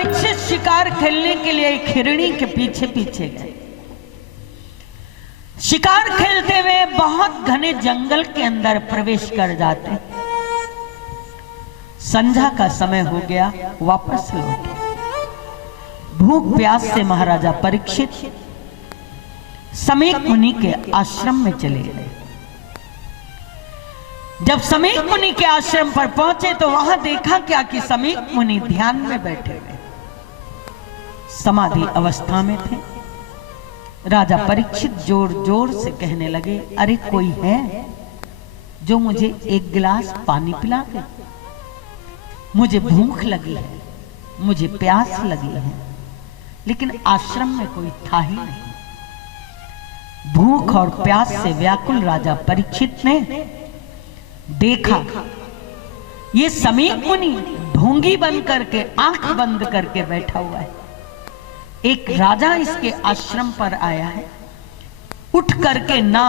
परीक्षित शिकार खेलने के लिए एक हिरणी के पीछे पीछे गए। शिकार खेलते हुए बहुत घने जंगल के अंदर प्रवेश कर जाते। संध्या का समय हो गया, वापस लौटे। भूख प्यास से महाराजा परीक्षित समीक मुनि के आश्रम में चले गए। जब समीक मुनि के आश्रम पर पहुंचे तो वहां देखा क्या कि समीक मुनि ध्यान में बैठे हुए समाधि अवस्था में थे। राजा परीक्षित जोर जोर से कहने लगे, अरे कोई है जो मुझे एक गिलास पानी पिला दे, मुझे भूख लगी है, मुझे प्यास लगी है। लेकिन आश्रम में कोई था ही नहीं। भूख और प्यास से व्याकुल राजा परीक्षित ने देखा ये समीक मुनि ढोंगी बन करके, आंख बंद करके बैठा हुआ है। एक राजा इसके आश्रम पर आया है, उठ करके ना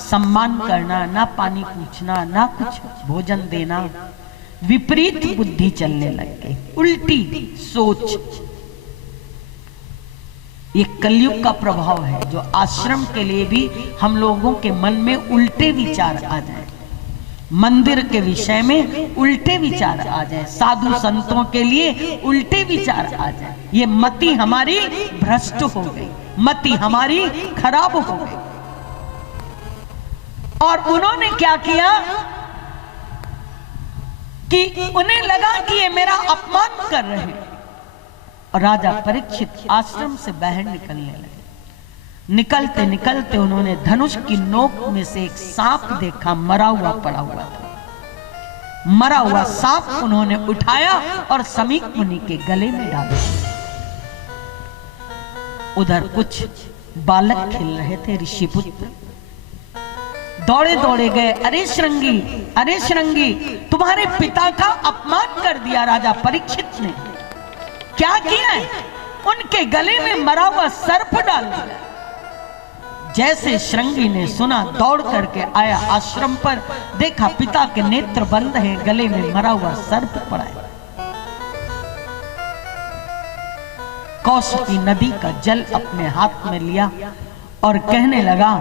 सम्मान करना, ना पानी पूछना, ना कुछ भोजन देना, विपरीत बुद्धि चलने लग गई, उल्टी सोच। ये कलयुग का प्रभाव है जो आश्रम के लिए भी हम लोगों के मन में उल्टे विचार आ जाए, मंदिर के विषय में उल्टे विचार आ जाए, साधु संतों के लिए उल्टे विचार आ जाए। ये मति हमारी भ्रष्ट हो गई, मति हमारी खराब हो गई। और उन्होंने क्या किया कि उन्हें लगा कि ये मेरा अपमान कर रहे हैं। और राजा परीक्षित आश्रम से बाहर निकलने लगे। निकलते निकलते उन्होंने धनुष की नोक में से एक सांप देखा, मरा हुआ पड़ा हुआ था। मरा हुआ सांप उन्होंने उठाया और समीक मुनि के गले में डाला। उधर कुछ बालक खेल रहे थे, ऋषिपुत्र दौड़े दौड़े गए, अरे श्रृंगी, अरे श्रृंगी, तुम्हारे पिता का अपमान कर दिया राजा परीक्षित ने। क्या किया है? उनके गले में मरा हुआ सर्प डाल दिया। जैसे श्रृंगी ने सुना, दौड़ करके आया आश्रम पर, देखा पिता के नेत्र बंद हैं, गले में मरा हुआ सर्प पड़ा है। कौशिकी नदी का जल अपने हाथ में लिया और कहने लगा,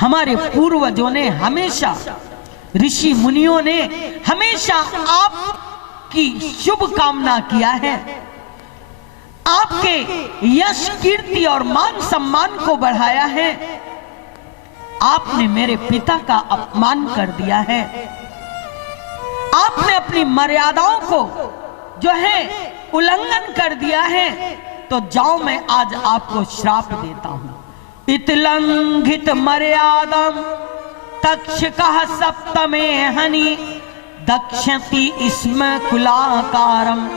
हमारे पूर्वजों ने हमेशा, ऋषि मुनियों ने हमेशा आपकी शुभ कामना किया है, आपके यश कीर्ति और मान सम्मान को बढ़ाया है। आपने मेरे पिता का अपमान कर दिया है, आपने अपनी मर्यादाओं को जो है उल्लंघन कर दिया है। तो जाओ, मैं आज आपको श्राप देता हूं। इतलंघित मर्यादम तक्षकः सप्तमे हनि दक्षति स्म कुलाकारम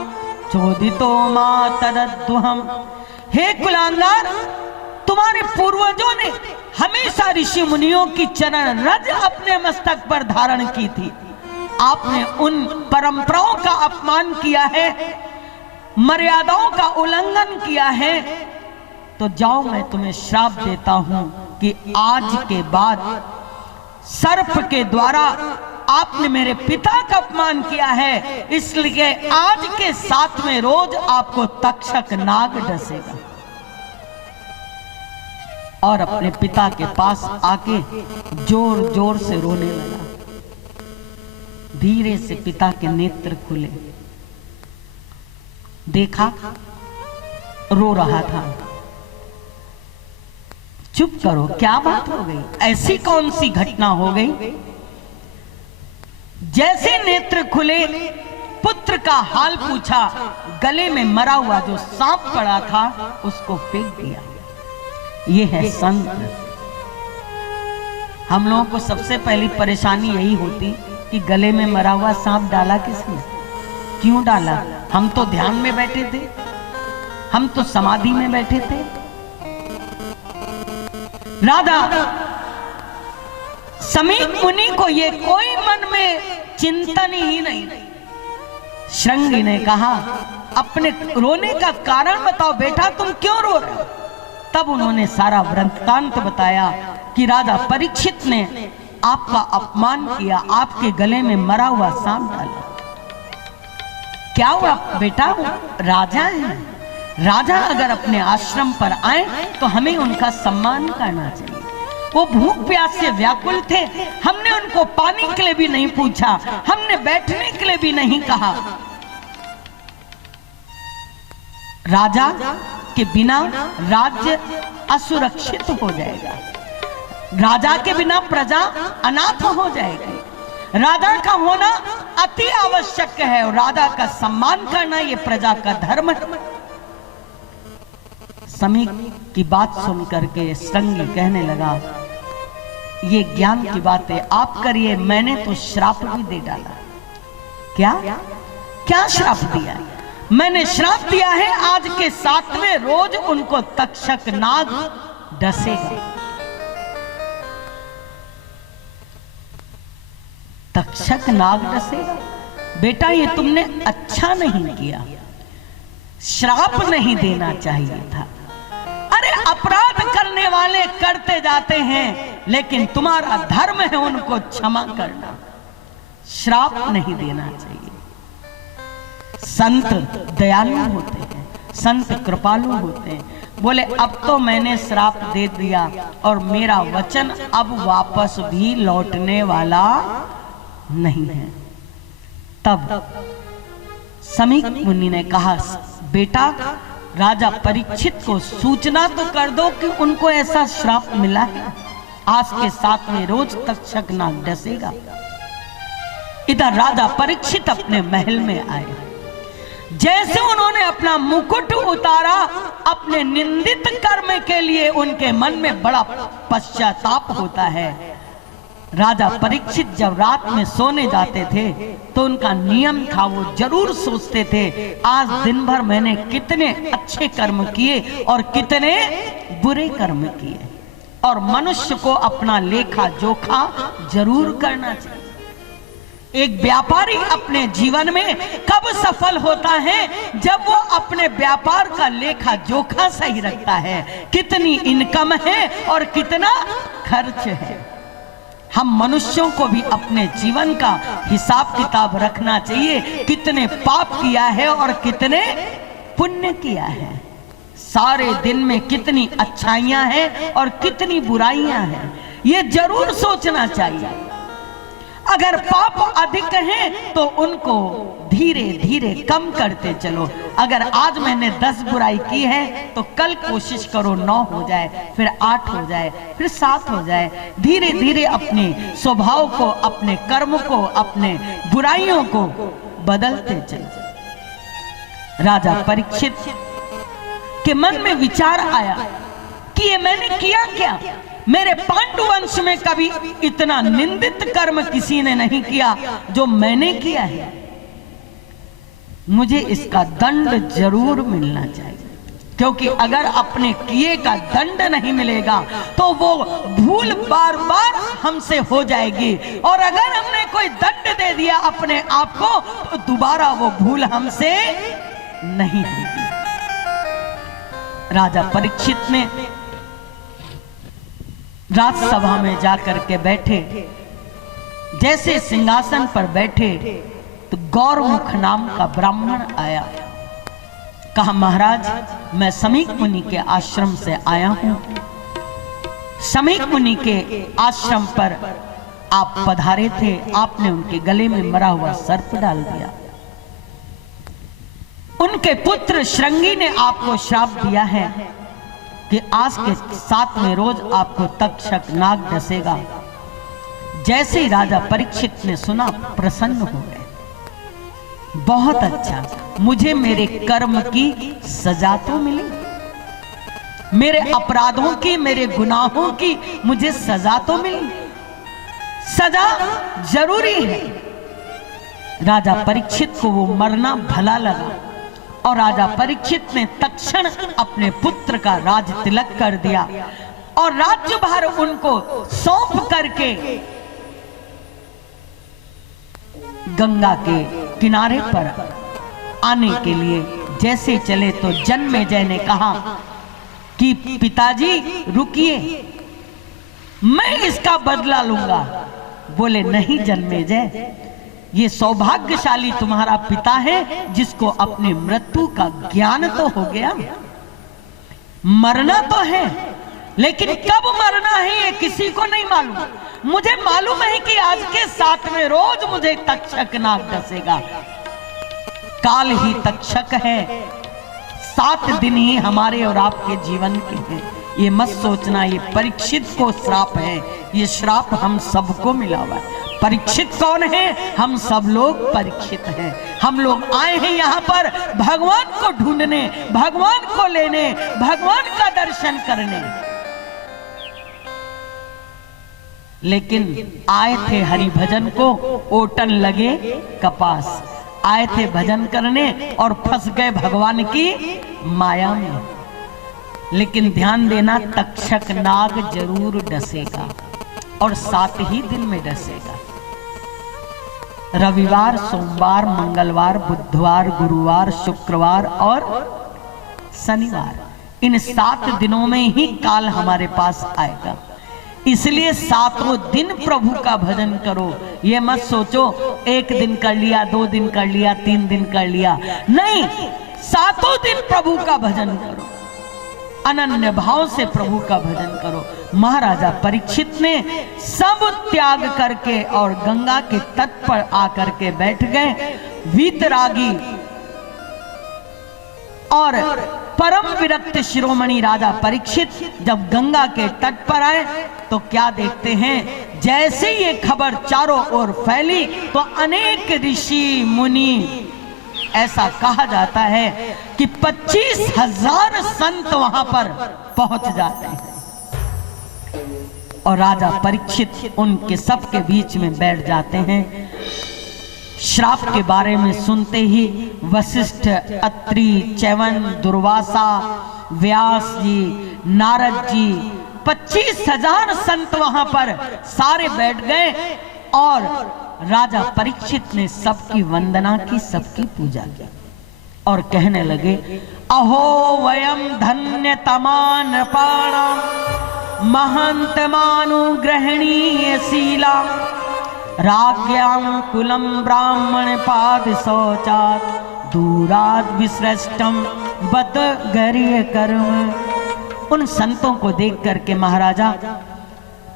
चोदितो मातरद्वहम। हे कुलांगार, तुम्हारे पूर्वजों ने हमेशा ऋषि मुनियों की चरण रज अपने मस्तक पर धारण की थी। आपने उन परंपराओं का अपमान किया है, मर्यादाओं का उल्लंघन किया है। तो जाओ, मैं तुम्हें श्राप देता हूं कि आज के बाद सर्प के द्वारा आपने मेरे पिता का अपमान किया है, इसलिए आज के 7वें रोज आपको तक्षक नाग डसेगा। और अपने पिता के पास आके जोर जोर से रोने लगा। धीरे से पिता के नेत्र खुले, देखा रो रहा था। चुप करो, क्या बात हो गई? ऐसी कौन सी घटना हो गई? जैसे नेत्र खुले, पुत्र का हाल पूछा, गले में मरा हुआ जो सांप पड़ा था उसको फेंक दिया। ये है संत। हम लोगों को सबसे पहली परेशानी यही होती कि गले में मरा हुआ सांप डाला किसने, क्यों डाला? हम तो ध्यान में बैठे थे, हम तो समाधि में बैठे थे। राधा समीक मुनि को ये कोई मन में चिंतन ही नहीं। श्रृंगी ने कहा, अपने रोने का कारण बताओ बेटा, तुम क्यों रो रहे हो? तब उन्होंने सारा वृत्तांत बताया कि राजा परीक्षित ने आपका अपमान किया, आपके गले में मरा हुआ सांप डाला। क्या हुआ बेटा, राजा है, राजा अगर अपने आश्रम पर आए तो हमें उनका सम्मान करना चाहिए। वो भूख प्यास से व्याकुल थे, हमने उनको पानी के लिए भी नहीं पूछा, हमने बैठने के लिए भी नहीं कहा। राजा के बिना राज्य असुरक्षित हो जाएगा, राजा के बिना प्रजा अनाथ हो जाएगी। राजा का होना अति आवश्यक है और राजा का सम्मान करना ये प्रजा का धर्म है। समीक की बात सुनकर के श्रृंगी कहने लगा, ये ज्ञान की बातें आप करिए, मैंने तो श्राप भी दे डाला। क्या क्या श्राप दिया? मैंने श्राप दिया है आज के 7वें रोज उनको तक्षक नाग डसेगा। तक्षक नाग डसेगा? बेटा ये तुमने अच्छा नहीं किया, श्राप नहीं देना चाहिए था। अरे अपराध करने वाले करते जाते हैं, लेकिन तुम्हारा धर्म है उनको क्षमा करना, श्राप नहीं देना चाहिए। संत दयालु होते हैं, संत कृपालु होते हैं। बोले अब तो मैंने श्राप दे दिया और मेरा वचन अब वापस भी लौटने वाला नहीं है। तब समीक मुनि ने कहा, बेटा राजा परीक्षित को सूचना तो कर दो कि उनको ऐसा श्राप मिला है, आज के 7वें रोज तक्षक नाग डसेगा। इधर राजा परीक्षित अपने महल में आए। जैसे उन्होंने अपना मुकुट उतारा, अपने निंदित कर्म के लिए उनके मन में बड़ा पश्चाताप होता है। राजा परीक्षित जब रात में सोने जाते थे तो उनका नियम था, वो जरूर सोचते थे आज दिन भर मैंने कितने अच्छे कर्म किए और कितने बुरे कर्म किए, और मनुष्य को अपना लेखा जोखा जरूर करना चाहिए। एक व्यापारी अपने जीवन में कब सफल होता है? जब वो अपने व्यापार का लेखा जोखा सही रखता है, कितनी इनकम है और कितना खर्च है। हम मनुष्यों को भी अपने जीवन का हिसाब किताब रखना चाहिए, कितने पाप किया है और कितने पुण्य किया है, सारे दिन में कितनी अच्छाइयां हैं और कितनी बुराइयां हैं, ये जरूर सोचना चाहिए। अगर पाप अधिक हैं तो उनको धीरे धीरे कम करते चलो। अगर आज मैंने 10 बुराई की है तो कल कोशिश करो 9 हो जाए, फिर 8 हो जाए, फिर 7 हो जाए। धीरे धीरे अपने स्वभाव को, अपने कर्म को, अपने बुराइयों को बदलते चलो। राजा परीक्षित के मन में विचार आया कि ये मैंने किया क्या? मेरे पांडु वंश में कभी इतना निंदित कर्म किसी ने नहीं किया जो मैंने किया है। मुझे इसका दंड जरूर मिलना चाहिए, क्योंकि अगर अपने किए का दंड नहीं मिलेगा तो वो भूल बार बार हमसे हो जाएगी, और अगर हमने कोई दंड दे दिया अपने आप को तो दोबारा वो भूल हमसे नहीं होगी। राजा परीक्षित ने राजसभा में जाकर के बैठे। जैसे सिंहासन पर बैठे तो गौरमुख नाम का ब्राह्मण आया। कहा, महाराज मैं समीक मुनि के आश्रम से आया हूं। समीक मुनि के आश्रम पर आप पधारे थे, आपने उनके गले में मरा हुआ सर्प डाल दिया। उनके पुत्र श्रृंगी ने आपको श्राप दिया है कि आज के 7वें रोज आपको तक्षक नाग डसेगा। जैसे ही राजा परीक्षित ने सुना, प्रसन्न हो गए। बहुत अच्छा, मुझे मेरे कर्म की सजा तो मिली, मेरे अपराधों की, मेरे गुनाहों की मुझे सजा तो मिली। सजा जरूरी है। राजा परीक्षित को वो मरना भला लगा और राजा परीक्षित ने तत्क्षण अपने पुत्र का राज तिलक कर दिया और राज्यभार उनको सौंप करके गंगा के किनारे पर आने के लिए जैसे चले तो जन्मेजय ने कहा कि पिताजी रुकिए, मैं इसका बदला लूंगा। बोले नहीं जन्मेजय, ये सौभाग्यशाली तुम्हारा पिता है जिसको अपनी मृत्यु का ज्ञान तो हो गया। मरना तो है, लेकिन कब मरना है ये किसी को नहीं मालूम। मुझे मालूम है कि आज के 7वें रोज मुझे तक्षक नाग डसेगा। काल ही तक्षक है, 7 दिन ही हमारे और आपके जीवन के हैं। ये मत सोचना ये परीक्षित को श्राप है, ये श्राप हम सबको मिला हुआ है। परीक्षित कौन है? हम सब लोग परीक्षित हैं। हम लोग आए हैं यहाँ पर भगवान को ढूंढने, भगवान को लेने, भगवान का दर्शन करने। लेकिन आए थे हरि भजन को, ओटन लगे कपास। आए थे भजन करने और फंस गए भगवान की माया में। लेकिन ध्यान देना, तक्षक नाग जरूर डसेगा और 7 ही दिन में डसेगा। रविवार, सोमवार, मंगलवार, बुधवार, गुरुवार, शुक्रवार और शनिवार, इन 7 दिनों में ही काल हमारे पास आएगा। इसलिए 7 दिन प्रभु का भजन करो। ये मत सोचो 1 दिन कर लिया, 2 दिन कर लिया, 3 दिन कर लिया, नहीं, 7 दिन प्रभु का भजन करो। अनन्य भाव से प्रभु का भजन करो। महाराजा परीक्षित ने सब त्याग करके और गंगा के तट पर आकर के बैठ गए। वीतरागी और परम विरक्त शिरोमणि राजा परीक्षित जब गंगा के तट पर आए तो क्या देखते हैं, जैसे ये खबर चारों ओर फैली तो अनेक ऋषि मुनि, ऐसा कहा जाता है कि 25,000 संत वहां पर पहुंच जाते हैं। और राजा परीक्षित उनके सबके बीच में बैठ जाते हैं। श्राप के बारे में सुनते ही वशिष्ठ, अत्रि, च्यवन, दुर्वासा, व्यास जी, नारद जी, 25,000 संत वहां पर सारे बैठ गए और राजा परीक्षित ने सबकी वंदना की, सबकी पूजा की और कहने लगे, अहो वयम धन्य तमान पाणम महंत मानुग्रहणीय शीला राज्ञां कुलम ब्राह्मण पाद शौचात् दूराद विश्रेष्टम बत गर्य कर्म। उन संतों को देख करके महाराजा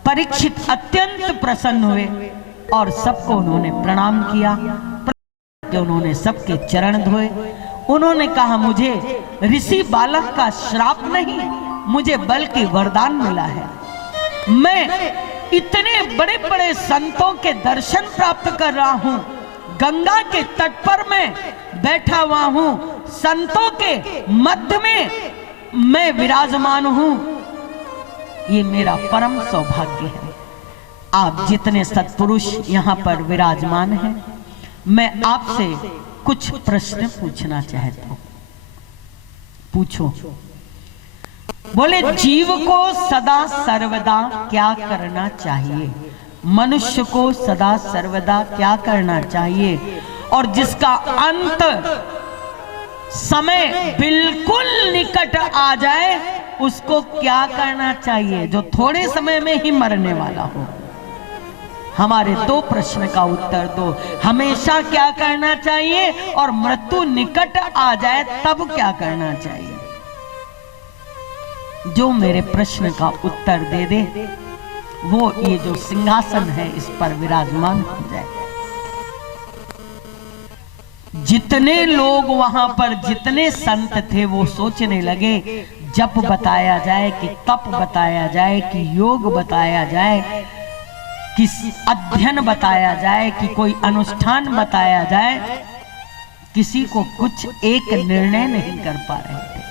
परीक्षित अत्यंत प्रसन्न हुए और सबको उन्होंने प्रणाम किया। उन्होंने सबके चरण धोए। उन्होंने कहा, मुझे ऋषि बालक का श्राप नहीं, मुझे बल्कि वरदान मिला है। मैं इतने बड़े बड़े संतों के दर्शन प्राप्त कर रहा हूं, गंगा के तट पर मैं बैठा हुआ हूं, संतों के मध्य में मैं विराजमान हूं। ये मेरा परम सौभाग्य है। आप जितने सत्पुरुष यहाँ पर विराजमान हैं, मैं आपसे कुछ प्रश्न पूछना चाहता हूं। पूछो। बोले, जीव को सदा सर्वदा क्या करना चाहिए? मनुष्य को सदा सर्वदा क्या करना चाहिए? और जिसका अंत समय बिल्कुल निकट आ जाए उसको क्या करना चाहिए? जो थोड़े समय में ही मरने वाला हो। हमारे 2 प्रश्न का उत्तर दो। हमेशा क्या करना चाहिए और मृत्यु निकट आ जाए तब क्या करना चाहिए? जो मेरे प्रश्न का उत्तर दे दे वो ये जो सिंहासन है इस पर विराजमान हो जाए। जितने लोग वहां पर, जितने संत थे, वो सोचने लगे, जप बताया जाए कि तप बताया जाए कि योग बताया जाए कि अध्ययन बताया जाए कि कोई अनुष्ठान बताया जाए, किसी को कुछ एक निर्णय नहीं कर पा रहे थे।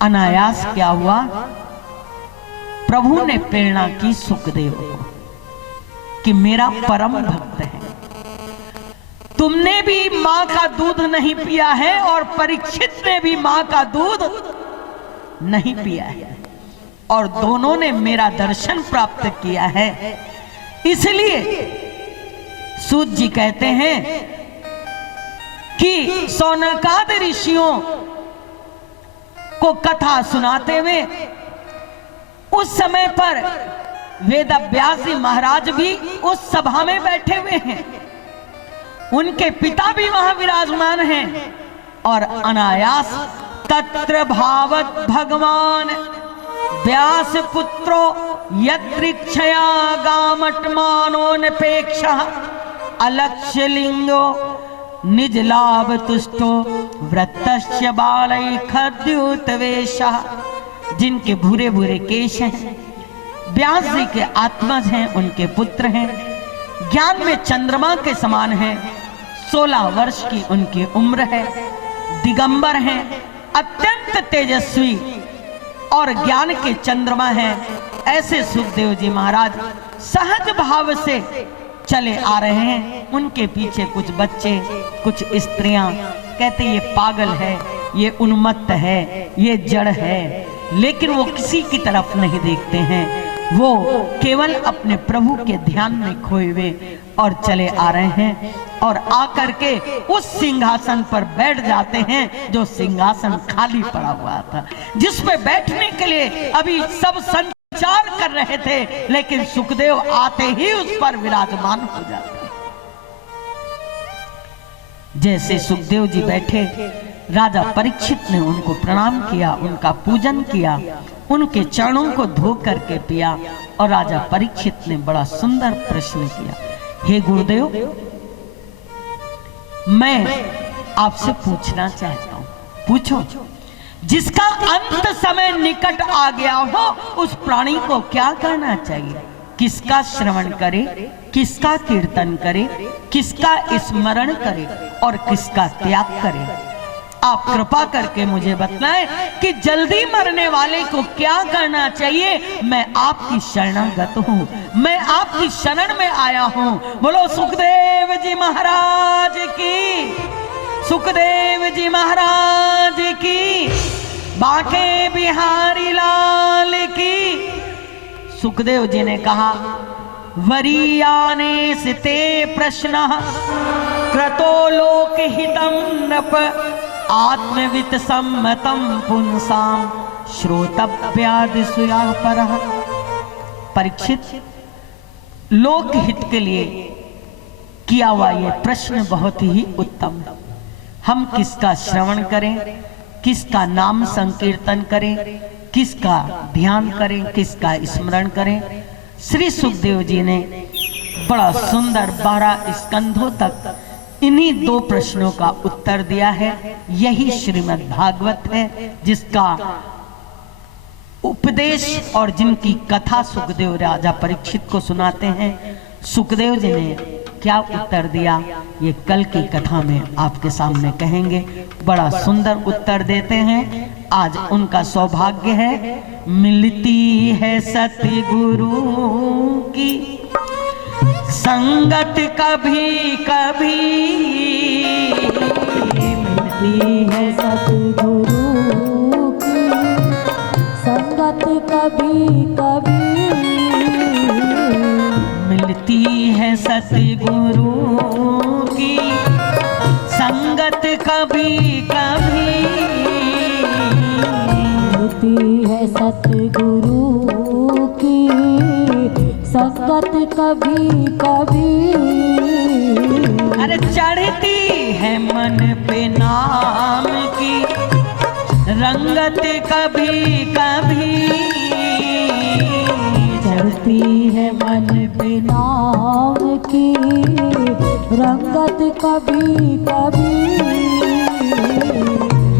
अनायास क्या हुआ? प्रभु ने प्रेरणा की सुखदेव को कि मेरा परम भक्त है, तुमने भी मां का दूध नहीं पिया है और परीक्षित ने भी मां का दूध नहीं पिया है और दोनों ने मेरा दर्शन प्राप्त किया है। इसलिए सूत जी कहते हैं कि सौनकाद ऋषियों को कथा सुनाते हुए उस समय पर वेद व्यास जी महाराज भी उस सभा में बैठे हुए हैं, उनके पिता भी वहां विराजमान हैं और अनायास तत्र भावत भगवान व्यास पुत्रो यत्रिक्षया गामटमानोनपेक्षा अलक्ष्य लिंगो निज लाभ तुष्टो वृत्तस्य बालै खद्योतवेशः। जिनके भूरे भूरे केश हैं, व्यास जी के आत्मज हैं, उनके पुत्र हैं, ज्ञान में चंद्रमा के समान हैं, 16 वर्ष की उनकी उम्र है, दिगंबर हैं, अत्यंत तेजस्वी और ज्ञान के चंद्रमा हैं। ऐसे सुखदेव जी महाराज सहज भाव से चले आ रहे हैं। उनके पीछे कुछ बच्चे, कुछ स्त्रियां कहते ये पागल है, ये उन्मत्त है, ये जड़ है, लेकिन वो किसी की तरफ नहीं देखते हैं। वो केवल अपने प्रभु के ध्यान में खोए हुए और चले आ रहे हैं और आकर के उस सिंहासन पर बैठ जाते हैं जो सिंहासन खाली पड़ा हुआ था, जिस पे बैठने के लिए अभी सब संचार कर रहे थे, लेकिन सुखदेव आते ही उस पर विराजमान हो जाते। जैसे सुखदेव जी बैठे, राजा परीक्षित ने उनको प्रणाम किया, उनका पूजन किया, उनके चरणों को धो करके पिया और राजा परीक्षित ने बड़ा सुंदर प्रश्न किया, हे गुरुदेव, मैं आपसे पूछना चाहता हूं। पूछो। जिसका अंत समय निकट आ गया हो उस प्राणी को क्या करना चाहिए? किसका श्रवण करे, किसका कीर्तन करे, किसका स्मरण करे और किसका त्याग करे? आप कृपा करके मुझे बताएं कि जल्दी मरने वाले को क्या करना चाहिए। मैं आपकी शरणागत हूँ, मैं आपकी शरण में आया हूँ। बोलो सुखदेव जी महाराज की, सुखदेव जी महाराज की, बांके बिहारी लाल की। सुखदेव जी ने कहा, वरीयाने सिते प्रश्न क्रतो लोक हितम नृप आत्मवित सम्मतम पुंसाम श्रोतव्यादिशुया परः। परीक्षित, लोक हित के लिए किया हुआ ये प्रश्न बहुत ही उत्तम है। हम किसका श्रवण करें, किसका नाम संकीर्तन करें, किसका ध्यान करें, किसका स्मरण करें? श्री सुखदेव जी ने बड़ा सुंदर 12 स्कंधों तक इन्हीं 2 प्रश्नों का उत्तर दिया है। यही श्रीमद् भागवत है, जिसका उपदेश और जिनकी कथा सुखदेव राजा परीक्षित को सुनाते हैं। सुखदेव जी ने क्या उत्तर दिया, ये कल की कथा में आपके सामने कहेंगे। बड़ा सुंदर उत्तर देते हैं। आज उनका सौभाग्य है, मिलती है सतगुरु की संगत कभी कभी, मिलती है सतगुरु की संगत कभी कभी, मिलती है सतगुरु की संगत कभी कभी, मिलती है सतगुरु की संगत कभी कभी। अरे चढ़ती है मन पे नाम की रंगत कभी कभी, चढ़ती है मन पे नाम की रंगत कभी कभी,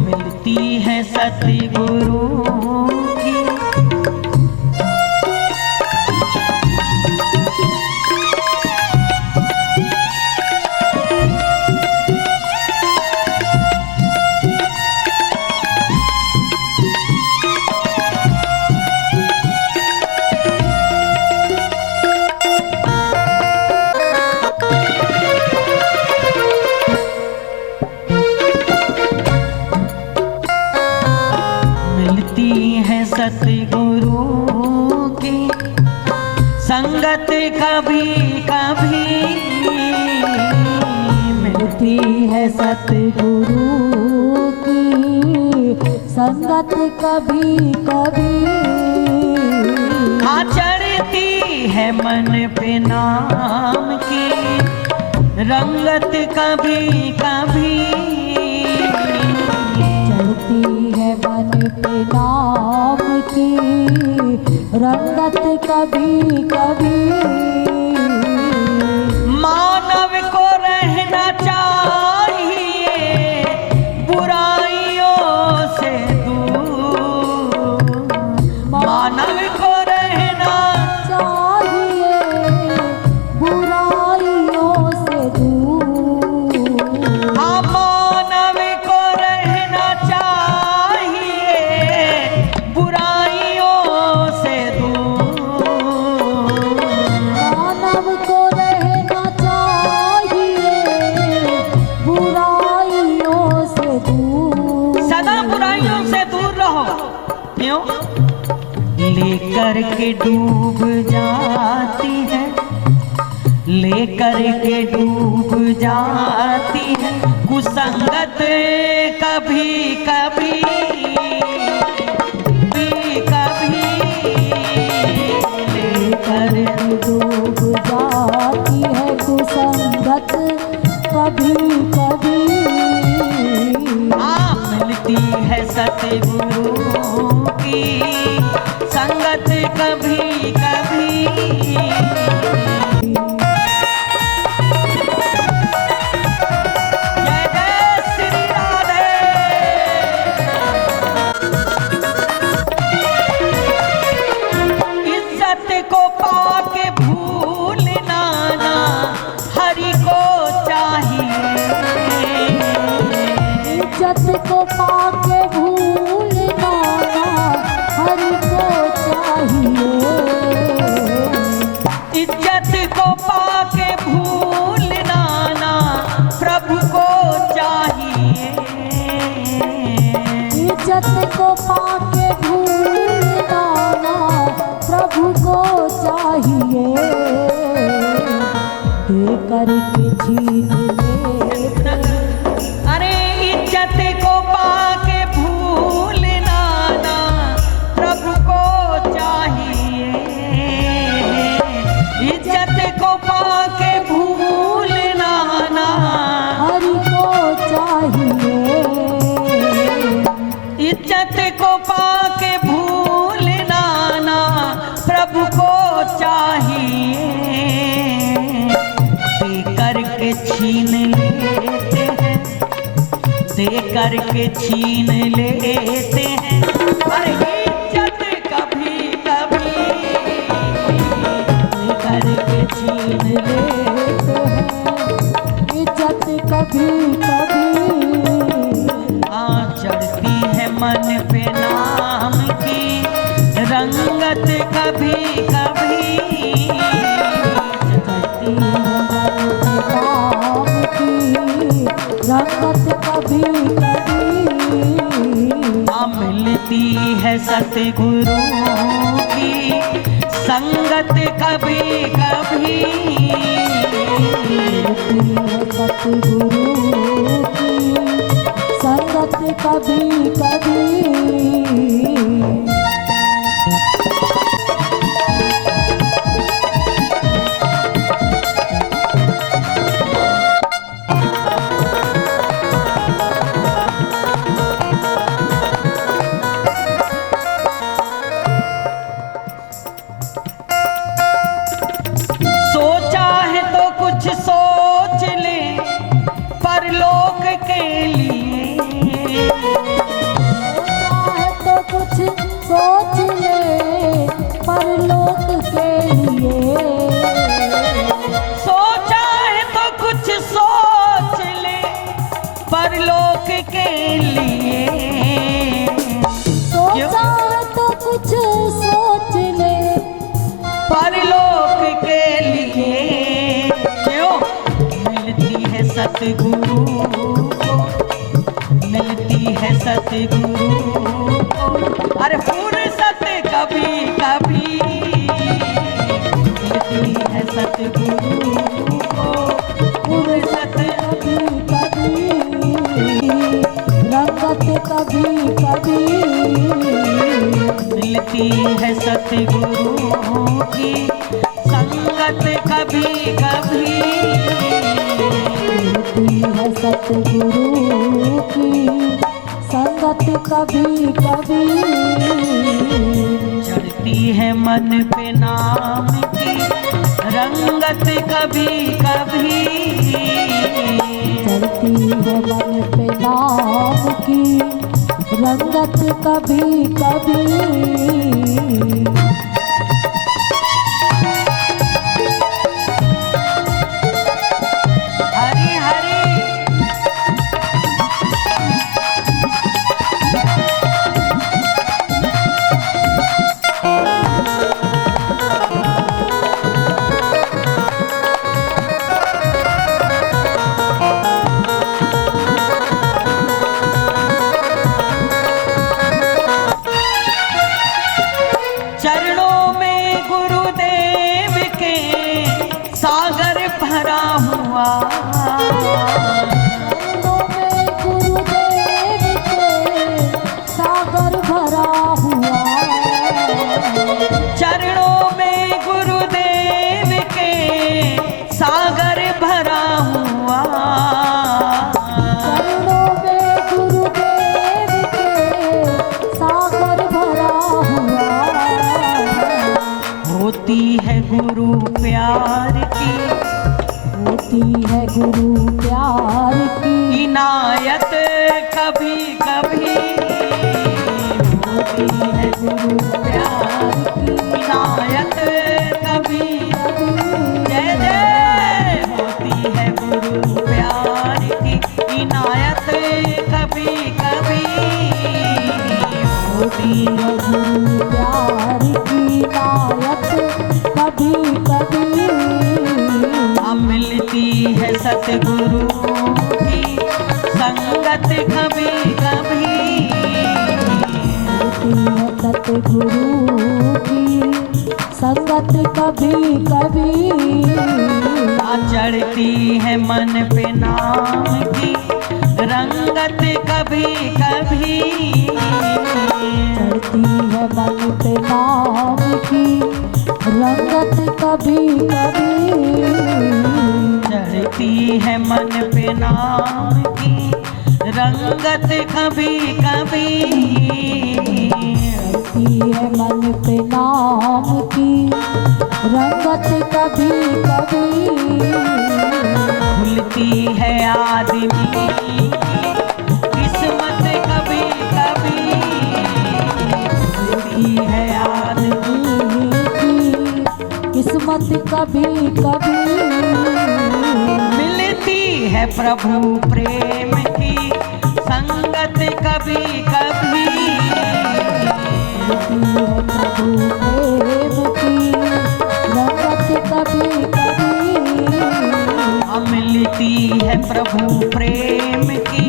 मिलती है सतगुरु की। सतगुरु की संगत कभी कभी, मिलती है सतगुरु की संगत कभी कभी। चढ़ती मन पे नाम की रंगत कभी कभी, चढ़ती है मन पे नाम की रंगत कभी कभी। मानव को रहना चाहिए बुराइयों से दूर, मानव को रहना चाहिए बुराइयों से दूर। हाँ, मानव को रहना चाहिए बुराइयों से दूर। मानव को रहना चाहिए बुराइयों से दूर। सदा बुराइयों से दूर रहो। क्यों? लेकर के डूब जाती है, लेकर के डूब जाती है कुसंगत कभी कभी, कभी लेकर डूब जाती है कुसंगत कभी कभी। मिलती है सतगुरु की संगत कभी कभी। जय जय श्री राधे। इज्जत को पाके भूलना ना हरि को चाहिए, इज्जत को पाके भूलना ना हरि को चाहिए। इज्जत को पाके भूलना ना प्रभु को चाहिए, इज्जत को पाके भूलना ना प्रभु को चाहिए। दे करके छीन लेते अरे इज्जत को पाके भूलना ना प्रभु को चाहिए, इज्जत को पाके भूलना ना, हरि को चाहिए। इज्जत को पाके भूलना ना प्रभु को चाहिए। दे करके छीन लेते हैं, दे करके छीन लेते हैं अरे इज्जत कभी कभी, दे करके छीन लेते हैं इज्जत कभी कभी। चढ़ती है मन पे नाम की रंगत कभी कभी, चढ़ती है मन पे नाम की रंगत कभी कभी। मिलती है सतगुरु की संगत कभी कभी, मिलती है सतगुरु की संगत कभी कभी। सोचा है तो कुछ सोच ले परलोक के लिए, चाहे तो कुछ सोच ले परलोक के लिए। सोचा है तो कुछ सोच ले परलोक के लिए, सोचा है तो कुछ सोच ले परलोक के लिए। क्यों? मिलती है सतगुरु को, मिलती है सतगुरु को अरे फुर्सत कभी कभी, मिलती है सतगुरु को फुर्सत कभी कभी। रंगत कभी कभी। मिलती है सतगुरु की संग कभी कभी, होती है सतगुरु की संगत कभी कभी, चढ़ती है मन पे नाम की रंगत कभी कभी, चढ़ती है मन पे नाम की रंगत कभी कभी। हरि हरि चरणों में गुरुदेव के सागर भरा हुआ, चरणों में गुरुदेव के सागर भरा हुआ, चरणों में गुरुदेव के सागर भरा हुआ, चरणों में गुरुदेव के सागर भरा हुआ, होती है गुरु प्यार की, होती है गुरु प्यार की इनायत कभी कभी, होती है गुरु प्यार की इनायत कभी, जय जय, होती है गुरु प्यार की इनायत कभी कभी, होती है गुरु प्यार की नायत कभी कभी, मिलती है सतगुरु की संगत कभी कभी, होती है सतगुरु की संगत कभी कभी, चढ़ती है मन पे नाम की रंगत कभी कभी, चढ़ती है मन पे नाम की रंगत कभी कभी, चढ़ती है मन पे नाम की रंगत कभी कभी, चढ़ती है मन पे नाम की रंगत कभी कभी, खुलती है आदमी की किस्मत कभी कभी, खुलती है आदमी की किस्मत कभी कभी, मिलती है प्रभु प्रेम की संगत कभी कभी, होती है प्रभु प्रेम की रंगत कभी कभी, मिलती है प्रभु प्रेम की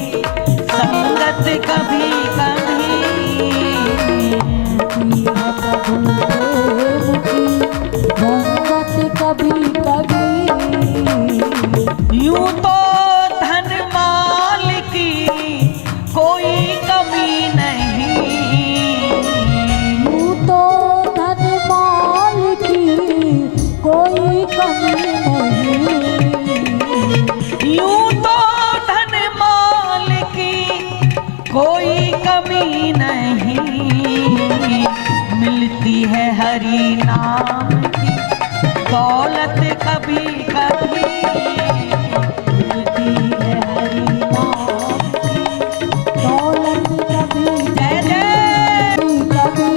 संगत कभी कभी, होती है प्रभु प्रेम की रंगत कभी कभी, यूं तो धन माल की कोई कमी नहीं, यूं तो धन माल की कोई कमी नहीं, यूं तो धन माल की कोई कमी नहीं, मिलती है हरि नाम की दौलत कभी कभी, मिलती है हरि नाम की दौलत कभी जय जय। कभी,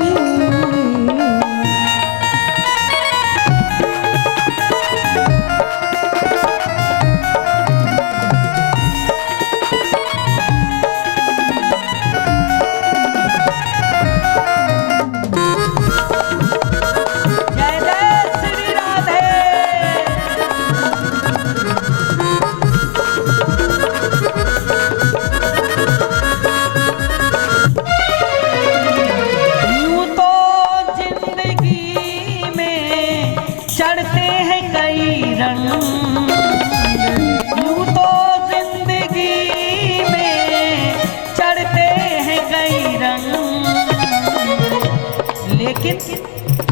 जय जय श्री राधे।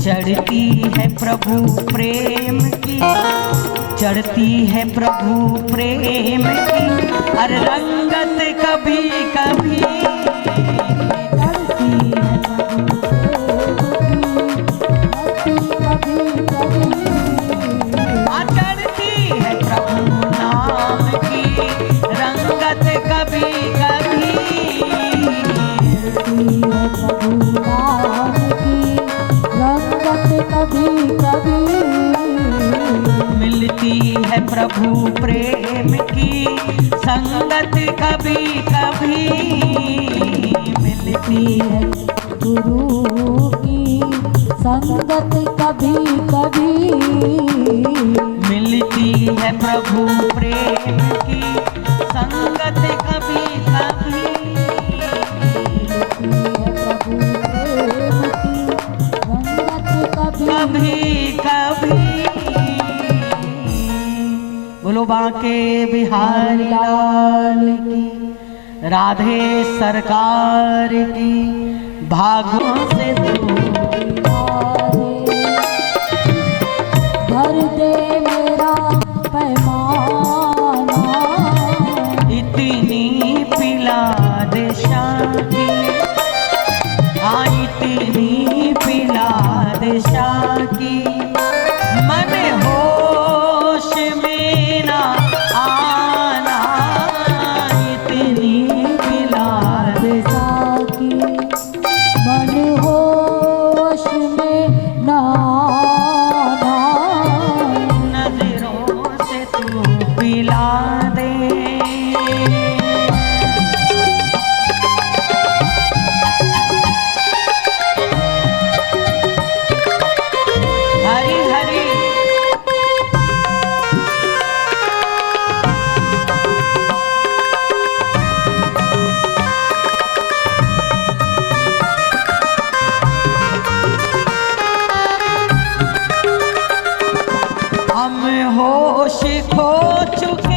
चढ़ती है प्रभु प्रेम की, चढ़ती है प्रभु प्रेम की, अरे रंगत कभी कभी चढ़ती है चढ़ती है प्रभु नाम की रंगत कभी कभी, मिलती है प्रभु प्रेम की संगत कभी कभी, मिलती है गुरु की संगत कभी कभी, मिलती है प्रभु प्रेम की संगत कभी कभी, कभी कभी। बोलो बांके बिहारी लाल की, राधे सरकार की, भागों से भर दे मेरा पैमाना, इतनी पिला दे शाकी, हाँ इतनी पिला दे शाकी, मन होश में ना आना, इतनी पिला दे साकी मन होश में ना आना, नजरों से तू पिला दे। हरी हरी हम होश खो चुके